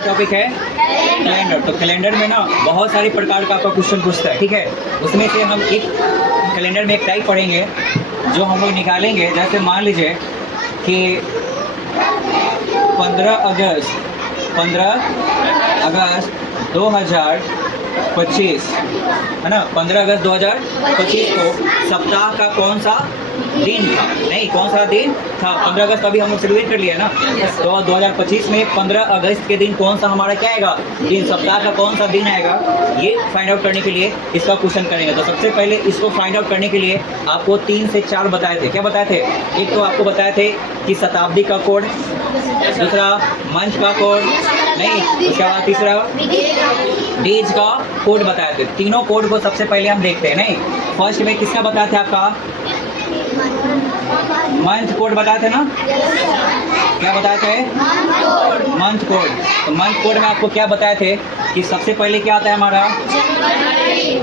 Topic है calendar. तो calendar में ना बहुत सारी प्रकार का आपका क्वेश्चन पूछता है, ठीक है। उसमें से हम एक कैलेंडर में एक टाइप पढ़ेंगे जो हम लोग निकालेंगे। जैसे मान लीजिए कि 15 अगस्त 2025 है ना। 15 अगस्त 2025 को सप्ताह का कौन सा दिन था? नहीं, कौन सा दिन था? 15 अगस्त अभी हम लोग सेलिब्रेट कर लिया ना। तो 2025 में 15 अगस्त के दिन कौन सा हमारा क्या आएगा दिन, सप्ताह का कौन सा दिन आएगा, ये फाइंड आउट करने के लिए इसका क्वेश्चन करेंगे। तो सबसे पहले इसको फाइंड आउट करने के लिए आपको 3 से 4 बताए थे। क्या बताए थे? एक तो आपको बताए थे कि शताब्दी का कोड, दूसरा मंथ का कोड, नहीं उसके बाद तीसरा डेज का कोड बताए थे। तीनों कोड को सबसे पहले हम देखते हैं। नहीं, फर्स्ट में किसका बताया था? आपका मंथ कोड बताए थे ना। क्या बताए थे? Month code. तो मंथ कोड में आपको क्या बताए थे कि सबसे पहले क्या आता है हमारा?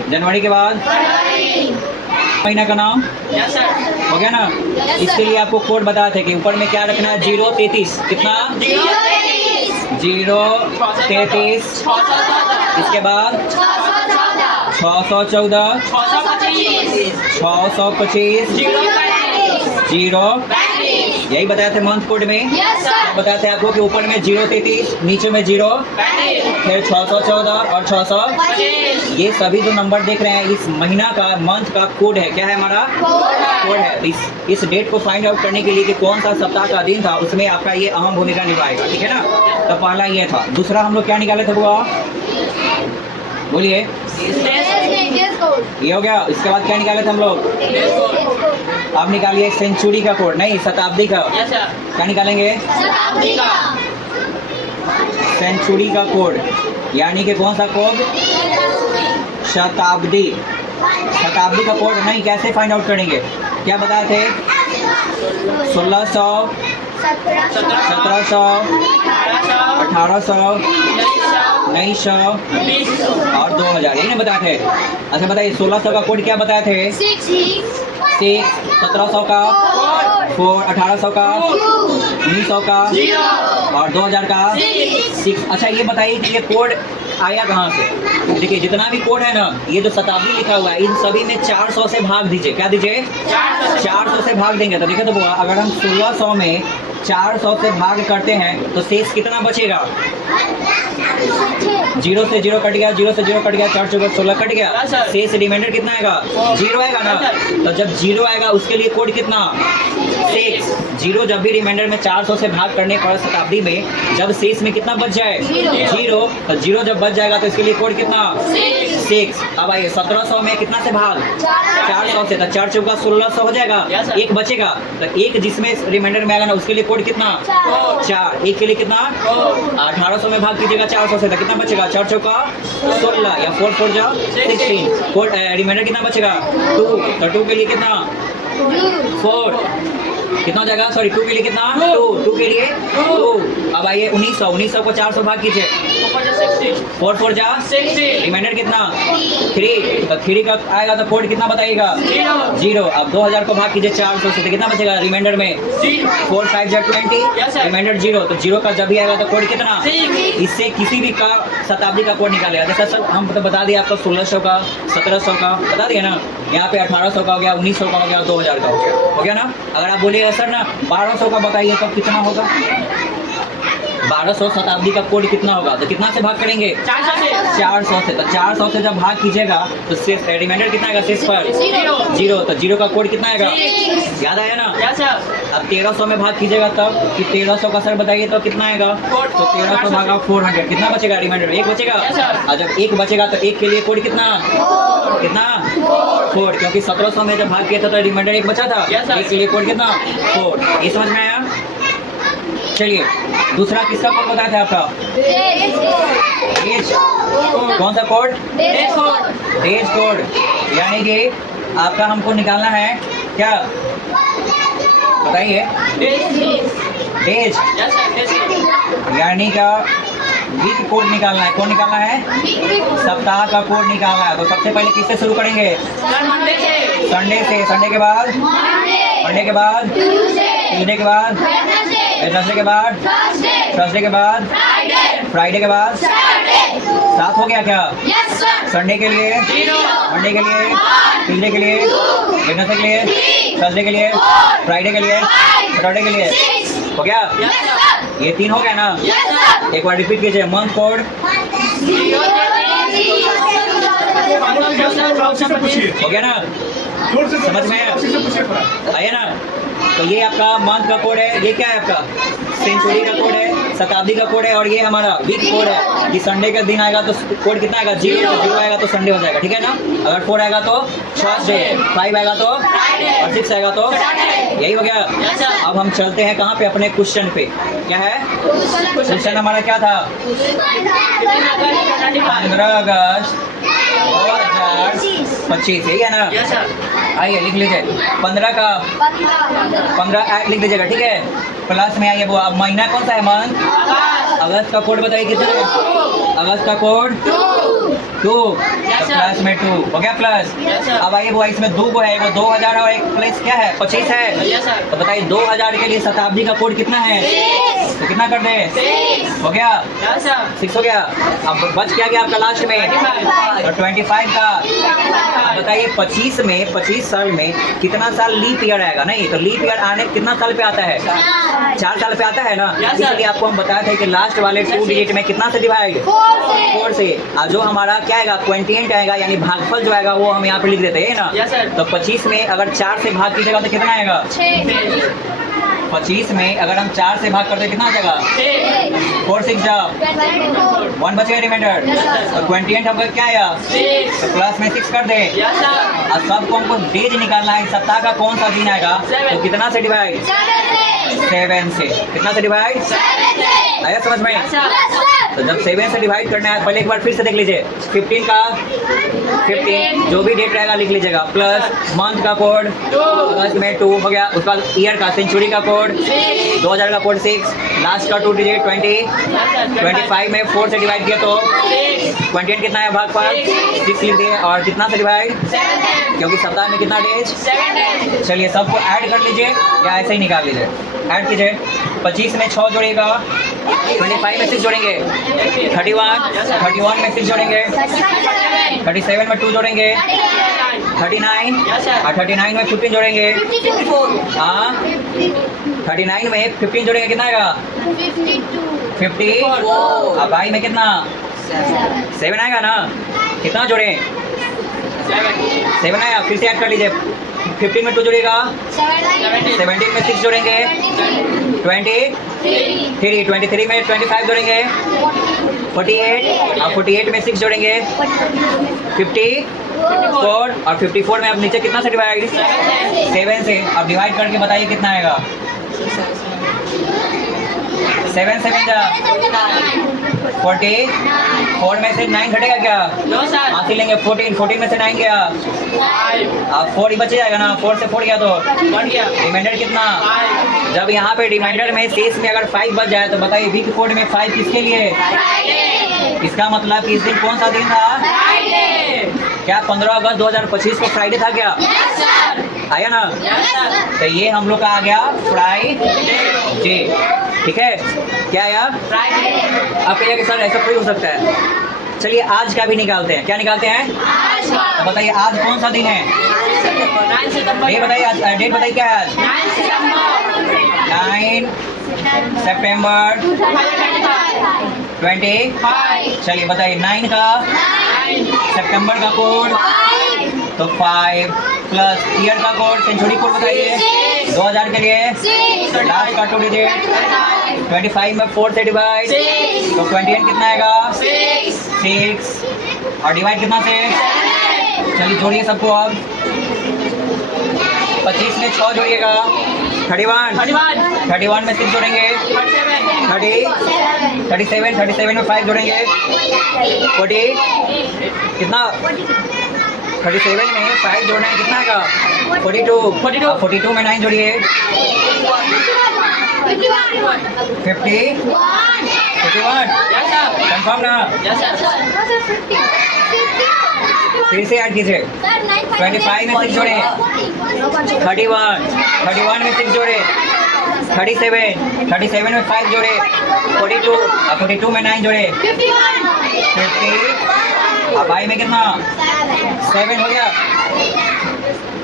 जनवरी के बाद महीना का नाम हो गया ना। इसके लिए आपको कोड बताए थे कि ऊपर में क्या रखना है? 033। कितना? 033। इसके बाद 614, 625, 0। यही बताया थे मंथ कोड में। बताया थे आपको कि ऊपर में 033, नीचे में 0, फिर 614 और 600। ये सभी जो नंबर देख रहे हैं इस महीना का, मंथ का कोड है। क्या है हमारा? कोड है। इस डेट को फाइंड आउट करने के लिए कि कौन सा सप्ताह का दिन था, उसमें आपका ये अहम भूमिका निभाएगा, ठीक है ना। तो पहला ये था। दूसरा हम लोग क्या निकाले थे बुआ? बोलिए। ये हो गया। इसके बाद क्या निकाले थे हम लोग? अब निकालिए सेंचुरी का कोड, नहीं शताब्दी का। क्या निकालेंगे? सेंचुरी का कोड, यानी कि कौन सा कोड? शताब्दी। शताब्दी का कोड नहीं, कैसे फाइंड आउट करेंगे? क्या बताए थे? 1600, 1700, 1800, 1900 और 2000, यही ना बताए थे। अच्छा बताइए 1600 का कोड क्या बताए थे? 6, 1700 का 4, 1800 का 1900 का और 2000 का 6। अच्छा ये बताइए कि ये कोड आया कहाँ से? देखिए जितना भी कोड है ना, ये जो शताब्दी लिखा हुआ है, इन सभी में 400 से भाग दीजिए। क्या दीजिए? 400 से भाग देंगे। तो देखिए तो अगर हम 1600 में 400 से भाग करते हैं तो शेष कितना बचेगा? 0 से 0 कट गया, 0 से 0 कट गया, 4 4 16 कट गया। शेष रिमाइंडर कितना आएगा? 0 आएगा ना। तो जब 0 आएगा उसके लिए कोड कितना? 6। 0 जब भी रिमाइंडर में 400 से भाग करने पर शताब्दी में जब शेष में कितना बच जाए? 0। तो 0 जब बच जाएगा तो इसके लिए कोड कितना? 6। अब आइए 1700 में कितना से भाग? 400 से। तो 4 चौका 1600 हो जाएगा, एक बचेगा। तो एक जिसमें रिमाइंडर में आएगा ना उसके लिए कोड कितना? 4। एक के लिए कितना? 1800 में भाग कीजिएगा 400 से तो कितना बचेगा? 4 चौका 16 या 4 4 जा 16। कोड रिमाइंडर कितना बचेगा? 2। तो 2 के लिए कितना? 4। कितना हो जाएगा? सॉरी 2 के लिए कितना? 2 के लिए 2। अब आइए 1900 को 400 भाग कीजिए, 4 4 जा 60। रिमाइंडर कितना? 3। तो 3 का आएगा तो कोड कितना बताइएगा? 0। अब 2000 को भाग कीजिए 400 से तो कितना बचेगा रिमाइंडर में? 4 5 जा 20, रिमाइंडर 0। तो 0 का जब भी आएगा तो कोड कितना? इससे किसी भी का शताब्दी का कोड निकालेगा। जैसा सब हम तो बता दिया आपको 1600 का, 1700 का बता दिया ना। यहाँ पे 1800 का हो गया, 1900 का हो गया, 2000 का हो गया ना। अगर आप बोलिएगा सर ना 1200 का बताइए तो कितना होगा? 1200 शताब्दी का कोड कितना होगा? तो कितना से भाग करेंगे? 400 से। तो 400 से जब भाग कीजिएगा तो रिमाइंडर कितना आएगा? शेष पर 0। तो 0 का कोड कितना आएगा? याद आया ना। अब 1300 में भाग कीजिएगा तब कि 1300 का सर बताइए तो कितना आएगा? तो 1300 भागा 400, कितना बचेगा रिमाइंडर? 1 बचेगा। और जब 1 बचेगा तो 1 के लिए कोड कितना? कितना? 4। क्योंकि 1700 में जब भाग किया था तो रिमाइंडर 1 बचा था। 1 के लिए कोड कितना? 4। ये समझ में आया? चलिए दूसरा किसका कोड बताया था आपका? डेज। कौन सा कोड? Days code. यानी कि आपका हमको निकालना है क्या? बताइए। डेज यानी का वीक कोड निकालना है। कौन निकालना है? सप्ताह का कोड निकालना है। तो सबसे पहले किससे शुरू करेंगे? संडे से। संडे के बाद मंडे के बाद ट्यूसडे के बाद वेडनेसडे के बाद थर्सडे के बाद फ्राइडे के बाद 7 हो गया क्या? संडे के लिए, मंडे के लिए, ट्यूजडे के लिए, वेडनेसडे के लिए, थर्सडे के लिए, फ्राइडे के लिए, सैटरडे के लिए, हो गया? ये 3 हो गया ना? एक बार रिपीट कीजिए, मंथ कोड हो गया ना? समझ में आया ना? तो ये आपका मंथ का कोड है, ये क्या है आपका सेंचुरी का कोड है, शताब्दी का कोड है, और ये हमारा वीक कोड है कि संडे का दिन आएगा तो कोड कितना आएगा? 0 आएगा तो संडे हो जाएगा, ठीक है ना? अगर 4 आएगा तो थर्सडे, 5 आएगा तो, और 6 आएगा तो, यही हो गया। अब हम चलते हैं कहाँ पे? अपने क्वेश्चन पे। क्या है क्वेश्चन हमारा? क्या था? 15 अगस्त 2025, यही है ना? आइए लिख लीजिए 15 का 15 लिख लीजिएगा, ठीक है? प्लस में आइए, वो अब महीना कौन सा है? मंथ अगस्त का कोड बताइए कितना है? अगस्त का कोड 2, प्लस में 2 हो गया प्लस। अब आइए वो इसमें 2 है, वो 2000 और एक प्लस क्या है? 25 है। तो बताइए 2000 के लिए शताब्दी का कोड कितना है? तो कितना कर दे? हो गया 6 हो गया। अब बच क्या गया आपका लास्ट में? और 25 का। अब बताइए 25 साल में कितना साल लीप ईयर आएगा? नहीं तो लीप ईयर आने कितना साल पे आता है? 4 साल पे आता है ना? इसलिए आपको हम बताया था कि लास्ट वाले 2 डिजिट में कितना से डिवाइड? 4 से। और जो हमारा क्या आएगा? क्विंटिएंट आएगा, यानी भागफल जो आएगा वो हम यहाँ पे लिख देते हैं ना? तो 25 में अगर 4 से भाग कीजिएगा तो कितना आएगा? 25 में अगर हम 4 से भाग करते कितना आ जाएगा? 4 6 जा 1 बचेगा रिमाइंडर। और क्विंटिएंट हमको क्या आया? तो प्लस में 6 कर दे। और सबको हमको डेज निकालना है, सप्ताह का कौन सा दिन आएगा? तो कितना से डिवाइड? 7 से। कितना से डिवाइड? आया समझ में? तो जब 7 से डिवाइड करना है, पहले एक बार फिर से देख लीजिए। 15 का 15 जो भी डेट रहेगा लिख लीजिएगा, प्लस मंथ का कोड अगस्त में 2 हो गया। उसके बाद ईयर का सेंचुरी का कोड 2000 का कोड 6, लास्ट का 2 डिजिट 20, 25 में 4 से डिवाइड किया तो क्विंटिएंट कितना है? भागफल 6 लिख दिए। और कितना से डिवाइड? क्योंकि सप्ताह में कितना डेज? चलिए सबको ऐड कर लीजिए या ऐसे ही निकाल लीजिए। ऐड कीजिए। 25 में 6 जोड़ेगा, 25 में 6 जोड़ेंगे, 31 में 6 जोड़ेंगे, 37 में 2 जोड़ेंगे, 39 और 39 में 15 जोड़ेंगे। हाँ 39 में 15 जोड़ेंगे कितना आएगा? 50। अब भाई में कितना? 7 आएगा ना? कितना जोड़े? 7 आया। फिर से ऐड कर लीजिए। 15 में 2 जोड़ेगा, 17 में 6 जोड़ेंगे, 23 में 25 जोड़ेंगे, 48 और 48 में 6 जोड़ेंगे, 54 और 54 में अब नीचे कितना से डिवाइड? 7 से। अब डिवाइड करके बताइए कितना आएगा? 7 7 जा 40, 4 में से 9 घटेगा क्या? हासिल लेंगे 14 में से 9 गया, अब 4 ही बच जाएगा ना? 4 से 4 गया तो रिमाइंडर कितना? जब यहाँ पे रिमाइंडर में शेष में अगर 5 बच जाए तो बताइए वीक कोड में 5 किसके लिए? इसका मतलब कि इस दिन कौन सा दिन था? क्या 15 अगस्त 2025 को फ्राइडे था क्या? आया ना? तो ये हम लोग का आ गया फ्राइडे, ठीक है? क्या आया? आप कहिए कि सर ऐसा कोई हो सकता है। चलिए आज का भी निकालते हैं। क्या निकालते हैं? तो बताइए आज कौन सा दिन है? ये बताइए आज डेट बताइए क्या है? 9 सितंबर 20। चलिए बताइए 9 का सितंबर का कोड तो 5 प्लस ईयर का कोड सेंचुरी कोड बताइए 2000 के लिए लास्ट का 2 डिजिट 25 में 4 से डिवाइड तो 28 कितना आएगा? 6 और डिवाइड कितना से? चलिए जोड़िए सबको। अब 25 में 6 जोड़िएगा, 31 में 6 जोड़ेंगे, 37 में 5 जोड़ेंगे, 40 कितना? 37 में 5 जोड़ना है कितना आएगा? 42 में 9 जोड़िए, 51 कंफर्म ना? फिर से ऐड कीजिए। 25 में 6 जोड़े, 31 में 6 जोड़े, 37, 37 में 5 जोड़े 42, 42 में 9 जोड़े 50, अब आई में कितना 7 हो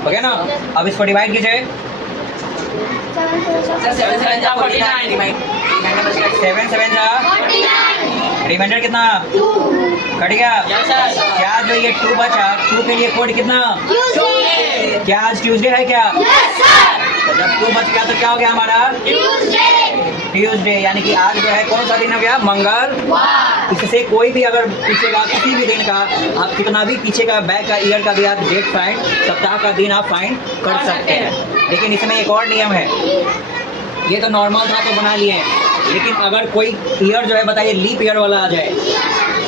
गया ना। अब इसको डिवाइड कीजिए 7 7 जा रिमाइंडर कितना कट गया। क्या जो ये 2 बचा 2 के लिए कोड कितना क्या आज ट्यूसडे है क्या? तो जब 2 बच गया तो क्या हो गया हमारा ट्यूसडे, यानी कि आज जो है कौन सा दिन हो गया मंगलवार। इससे कोई भी अगर पूछेगा किसी भी दिन का, आप कितना भी पीछे का बैक का ईयर का भी आप डेट फाइंड, सप्ताह का दिन आप फाइंड कर सकते हैं। लेकिन इसमें एक और नियम है, ये तो नॉर्मल था तो बना लिए, लेकिन अगर कोई ईयर जो है बताइए लीप ईयर वाला आ जाए,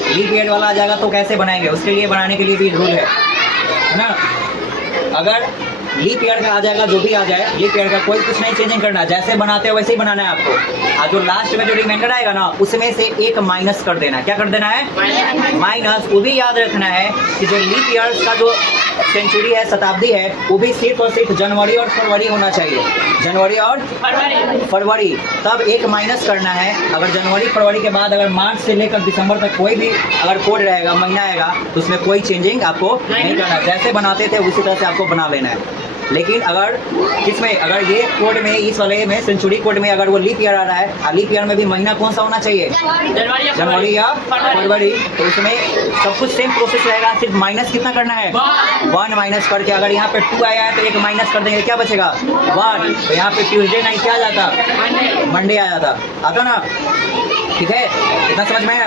लीप ईयर वाला आ जाएगा तो कैसे बनाएंगे? उसके लिए बनाने के लिए भी रूल है ना। अगर लीप ईयर का आ जाएगा, जो भी आ जाए लीप ईयर का, कोई कुछ नहीं चेंजिंग करना, जैसे बनाते हो वैसे ही बनाना है आपको। और जो लास्ट में जो रिमाइंडर आएगा ना उसमें से एक माइनस कर देना है। क्या कर देना है? माइनस। वो भी याद रखना है कि जो लीप ईयर्स का जो सेंचुरी है, शताब्दी है, वो भी सिर्फ और सिर्फ जनवरी और फरवरी होना चाहिए, जनवरी और फरवरी। तब एक माइनस करना है। अगर जनवरी फरवरी के बाद अगर मार्च से लेकर दिसंबर तक कोई भी अगर कोड रहेगा, महीना आएगा, तो उसमें कोई चेंजिंग आपको नहीं करना, जैसे बनाते थे उसी तरह से आपको बना लेना है। लेकिन अगर इसमें अगर ये कोड में, इस वाले में सेंचुरी कोड में अगर वो लीप ईयर आ रहा है, लीप ईयर में भी महीना कौन सा होना चाहिए? जनवरी या फरवरी। तो उसमें सब कुछ सेम प्रोसेस रहेगा, सिर्फ माइनस कितना करना है? 1 माइनस करके। अगर यहाँ पे 2 आया है तो एक माइनस कर देंगे, क्या बचेगा? 1। तो यहाँ पे ट्यूसडे नहीं क्या आ जाता? मंडे आ जाता। आता ना? ठीक है, इतना समझ में आया?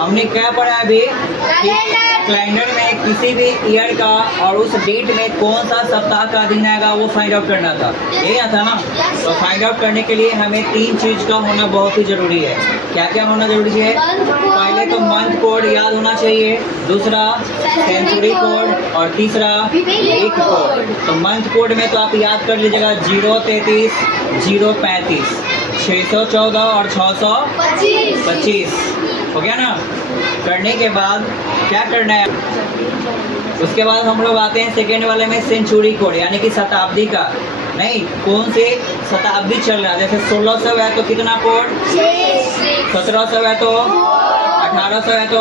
हमने क्या पढ़ा अभी? कैलेंडर में किसी भी ईयर का और उस डेट में कौन सा सप्ताह का दिन आएगा वो फाइंड आउट करना था, यही आता ना। तो फाइंड आउट करने के लिए हमें 3 चीज का होना बहुत ही जरूरी है। क्या क्या होना जरूरी है? पहले तो मंथ कोड याद होना चाहिए, दूसरा सेंचुरी कोड, और तीसरा वीक कोड। तो मंथ कोड में तो आप याद कर लीजिएगा 033, 035, 614 और 625 हो गया ना। करने के बाद क्या करना है? उसके बाद हम लोग आते हैं सेकेंड वाले में सेंचुरी कोड, यानी कि शताब्दी का। नहीं, कौन से शताब्दी चल रहा है। जैसे 1600 है तो कितना कोड? 1700 है तो 1800 है तो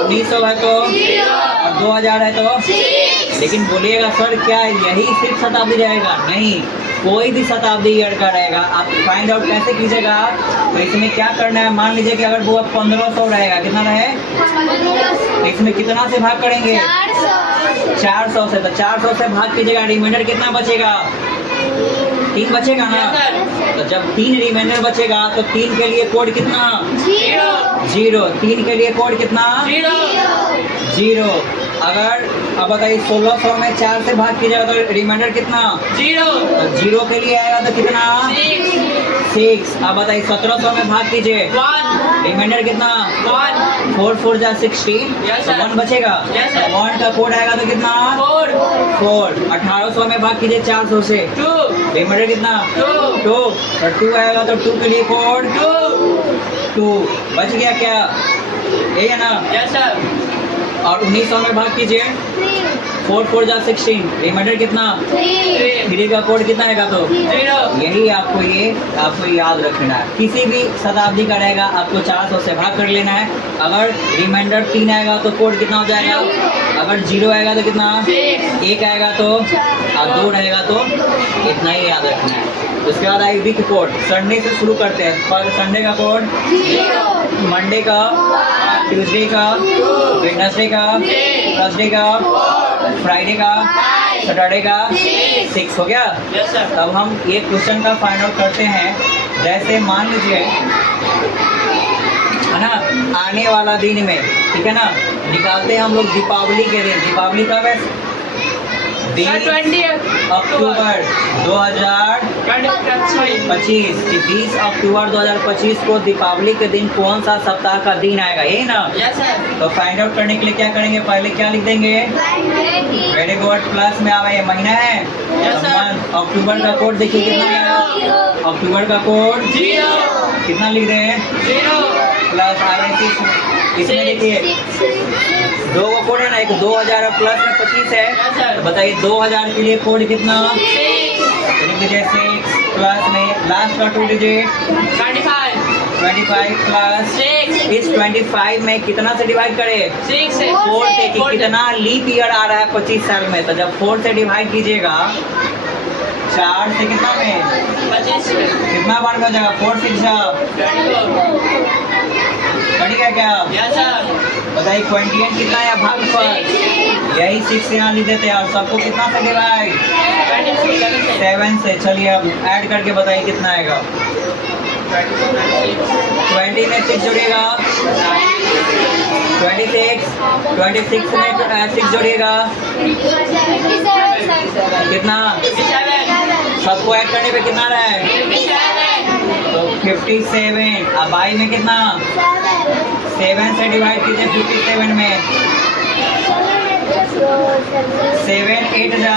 1900 है तो और 2000 है तो। लेकिन बोलिएगा सर क्या यही सिर्फ शताब्दी रहेगा? नहीं, कोई भी शताब्दी ईयर का रहेगा। आप फाइंड आउट कैसे कीजिएगा? तो इसमें क्या करना है, मान लीजिए कि अगर वो 1500 रहेगा, कितना रहे? तो इसमें कितना से भाग करेंगे? 400 से। तो 400 से भाग कीजिएगा, रिमाइंडर कितना बचेगा? 3 बचेगा ना। तो जब 3 रिमाइंडर बचेगा तो 3 के लिए कोड कितना? 0। 3 के लिए कोड कितना? 0। अगर अब बताइए 1600 में 4 से भाग कीजिएगा तो रिमाइंडर कितना? 0। तो 0 के लिए आएगा तो कितना? 6। अब बताइए 1700 में भाग कीजिए, 1। रिमाइंडर कितना? 1। 4 4 जा 16, तो 1 बचेगा। 1 का कोड आएगा तो कितना? 4। 1800 में भाग कीजिए 400 से, 2। रिमाइंडर कितना? 2। और 2 आएगा तो 2 के लिए कोड 2 बच गया। क्या यही है ना? और 1900 में भाग कीजिए, 4 4 जा 16, रिमाइंडर कितना? 3 का कोड कितना आएगा? तो 0। यही आपको याद रखना है। किसी भी शताब्दी का रहेगा आपको 400 से भाग कर लेना है। अगर रिमाइंडर 3 आएगा तो कोड कितना हो जाएगा? अगर 0 आएगा तो कितना? 1 आएगा तो, और 2 रहेगा तो इतना ही याद रखना है। उसके बाद आई वीक कोड। संडे से शुरू करते हैं। पर संडे का कोड 0, मंडे का, ट्यूसडे का, वेडनेसडे का, थर्सडे का, फ्राइडे का, सैटरडे का 6 हो गया। तब हम ये क्वेश्चन का फाइंड आउट करते हैं। जैसे मान लीजिए है ना, आने वाला दिन में, ठीक है ना, निकालते हैं हम लोग दीपावली के दिन। दीपावली कब है? 20 अक्टूबर 2025। 20 अक्टूबर 2025 को दीपावली के दिन कौन सा सप्ताह का दिन आएगा, यही ना? तो फाइंड आउट करने के लिए क्या करेंगे? पहले क्या लिख देंगे? Very good. प्लस में आवा, ये महीना है, अक्टूबर का कोड देखिए कितना है? अक्टूबर का कोड 0। कितना लिख रहे हैं? 0। प्लस आगे 6 इसमें देखिए 2 को कोड है ना, एक 2000 और प्लस में 25 है। तो बताइए 2000 के लिए कोड कितना? 6 प्लस में लास्ट का 2 डिजिट 25 प्लस 6। इस 25 में कितना से डिवाइड करें? 4 से। कि कितना लीप ईयर आ रहा है 25 साल में, तो जब 4 से डिवाइड कीजिएगा 4 से कितना में 25 में कितना बार हो जाएगा? 4 6 कट गया क्या? बताइए 28 कितना है भागफल? यही 6 यहाँ लिख देते हैं। और सबको कितना से डिवाइड? 7 से। चलिए अब ऐड करके बताइए कितना आएगा? 20 में 6 जुड़ेगा 26 में 6 जुड़ेगा कितना? सबको ऐड करने पे कितना रहा है? तो 57। अब आई में कितना? 7 से डिवाइड कीजिए 57 में 7 8 जा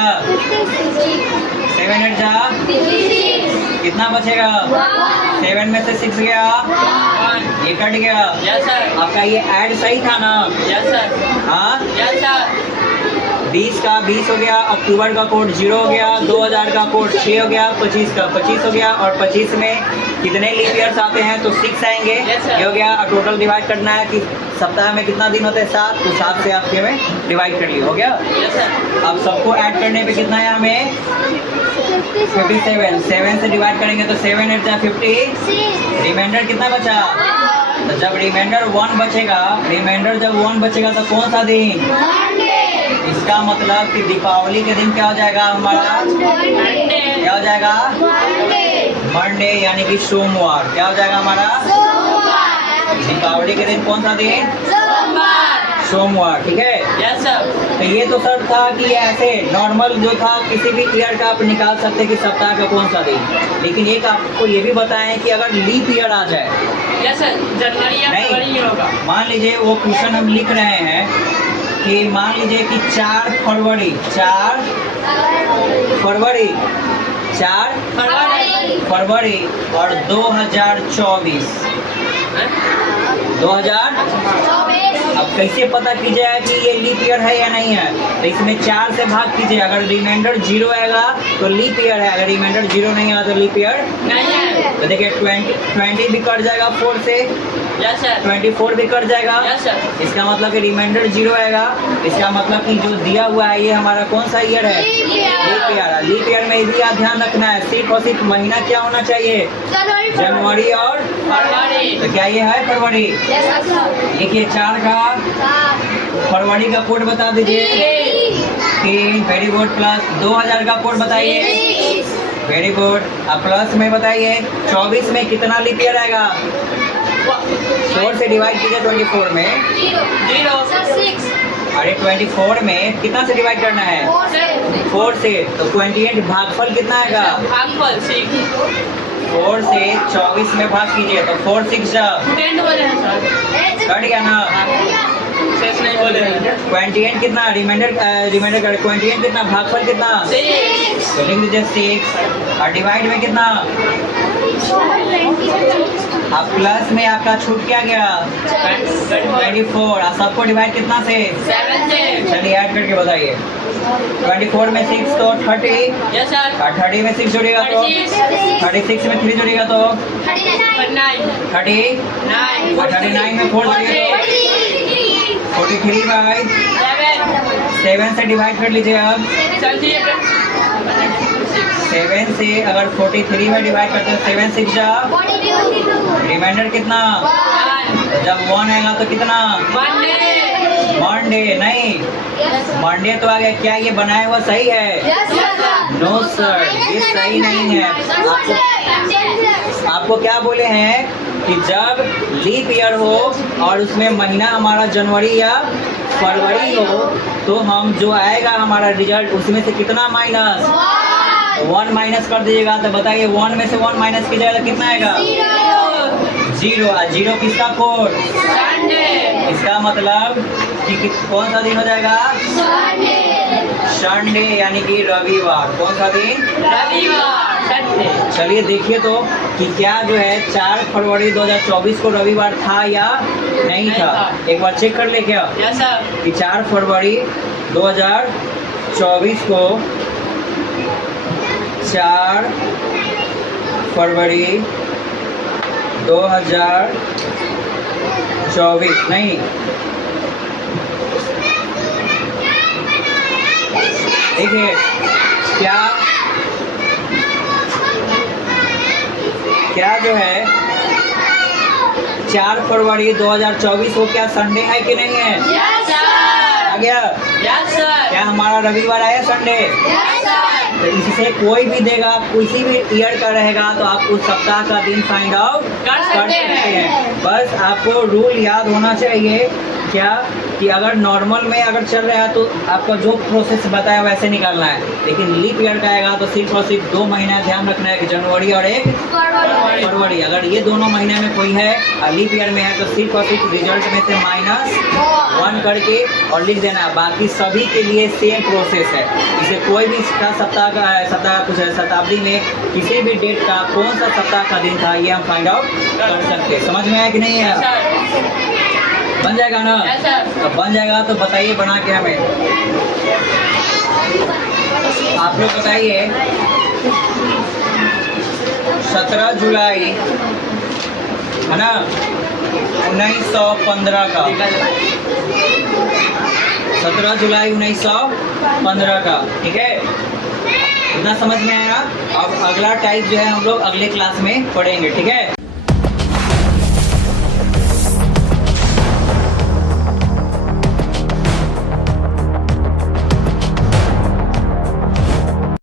7 8 जा कितना बचेगा? 7 में से 6 गया, ये कट गया। आपका ये ऐड सही था ना? हाँ 20 का 20 हो गया, अक्टूबर का कोड 0 हो गया, 2000 का कोड 6 हो गया, 25 का 25 हो गया। और 25 में कितने लीप ईयर्स आते हैं? तो 6 आएंगे। ये हो गया। और टोटल डिवाइड करना है कि सप्ताह में कितना दिन होता है? 7। तो 7 से आपके में डिवाइड कर लिए, हो गया। अब सबको ऐड करने पे कितना है हमें? 57। 7 से डिवाइड करेंगे तो 7 8 जा 50। रिमाइंडर कितना बचा? तो जब रिमाइंडर 1 बचेगा, जब 1 बचेगा तो कौन सा दिन? इसका मतलब कि दीपावली के दिन क्या हो जाएगा हमारा? क्या हो जाएगा? मंडे, यानी कि सोमवार। क्या हो जाएगा हमारा? दीपावली के दिन कौन सा दिन? सोमवार। ठीक है। तो ये तो सर था कि ऐसे नॉर्मल जो था किसी भी ईयर का आप निकाल सकते हैं कि सप्ताह का कौन सा दिन। लेकिन एक आपको ये भी बताएं कि अगर लीप ईयर आ जाए, जनवरी या फरवरी होगा। मान लीजिए वो क्वेश्चन हम लिख रहे हैं कि मान लीजिए कि 4 फरवरी 4 फरवरी और 2024 अब कैसे पता कीजिएगा कि ये लीप ईयर है या नहीं है? तो इसमें 4 से भाग कीजिए। अगर रिमाइंडर 0 आएगा तो लीप ईयर है, अगर रिमाइंडर 0 नहीं आया तो लीप ईयर नहीं है। तो देखिए 20 भी कट जाएगा 4 से, 24 भी कट जाएगा। इसका मतलब कि रिमाइंडर 0 आएगा। इसका मतलब कि जो दिया हुआ है ये हमारा कौन सा ईयर है? Leap year. लीप ईयर में भी ध्यान रखना है, सिर्फ और सिर्फ महीना क्या होना चाहिए? जनवरी और फरवरी। तो क्या ये है फरवरी? देखिए 4 का फरवरी का कोड बता दीजिए। 3। Very good. प्लस 2000 का कोड बताइए। Very good. अब प्लस में बताइए 24 में कितना लीप ईयर आएगा? 4 से डिवाइड कीजिए 24 में। 0 अरे 24 में कितना से डिवाइड करना है? 4 से। तो 28 भागफल कितना आएगा? 4 से 24 में भाग कीजिए तो 4 6 कट गया ना? 28 कितना? रिमाइंडर कर 28 कितना? भागफल कितना? तो लिख दीजिए 6। और डिवाइड में कितना? अब प्लस में आपका छूट क्या गया? 24। और सबको डिवाइड कितना से? 7 से। चलिए ऐड करके बताइए। 24 में 6 तो 30। और 30 में 6 जुड़ेगा तो 36 में 3 जुड़ेगा तो 30। और 39 में 4 जुड़ेगा 43/7 से डिवाइड कर लीजिए। अब 7 से अगर 43 में डिवाइड करते हैं 7 6 जा रिमाइंडर कितना? जब 1 आएगा तो कितना? मंडे नहीं, मंडे तो आ गया। क्या ये बनाया हुआ सही है? नो सर, ये सही नहीं है। आपको क्या बोले हैं कि जब लीप ईयर हो और उसमें महीना हमारा जनवरी या फरवरी हो तो हम जो आएगा हमारा रिजल्ट उसमें से कितना माइनस? 1 माइनस कर दीजिएगा। तो बताइए 1 में से 1 माइनस कीजिएगा तो कितना आएगा? 0। 0 किसका कोड? इसका मतलब कि कौन सा दिन हो जाएगा? संडे, यानी कि रविवार। कौन सा दिन? रविवार। थे। चलिए देखिए तो कि क्या जो है 4 फरवरी 2024 को रविवार था या नहीं था। एक बार चेक कर ले क्या यस सर। कि 4 फरवरी 2024 को 4 फरवरी 2024 नहीं, देखिए क्या जो है 4 फरवरी 2024 को क्या संडे है कि नहीं है? Yes sir. आ गया? Yes sir. क्या हमारा रविवार आया संडे? Yes sir. तो इससे कोई भी देगा, किसी भी ईयर का रहेगा तो आप उस सप्ताह का दिन फाइंड आउट कर सकते हैं। बस आपको रूल याद होना चाहिए क्या कि अगर नॉर्मल में अगर चल रहा है तो आपका जो प्रोसेस बताया वैसे निकालना है, लेकिन लीप ईयर का आएगा तो सिर्फ और सिर्फ 2 महीना ध्यान रखना है कि जनवरी और एक फरवरी। अगर ये दोनों महीने में कोई है और लीप ईयर में है तो सिर्फ और सिर्फ रिजल्ट में से -1 करके और लिख देना है। बाकी सभी के लिए सेम प्रोसेस है। इसे कोई भी शताब्दी में किसी भी डेट का कौन सा सप्ताह का दिन था ये हम फाइंड आउट कर सकते हैं। समझ में आया कि नहीं यस है? सर। बन जाएगा ना? Yes sir. तो बन जाएगा तो बताइए बना के हमें। आप लोग बताइए 17 जुलाई है ना 1915 का, 17 जुलाई 1915 का, ठीक है? इतना समझ में आया? अब अगला टाइप जो है हम लोग अगले क्लास में पढ़ेंगे, ठीक है?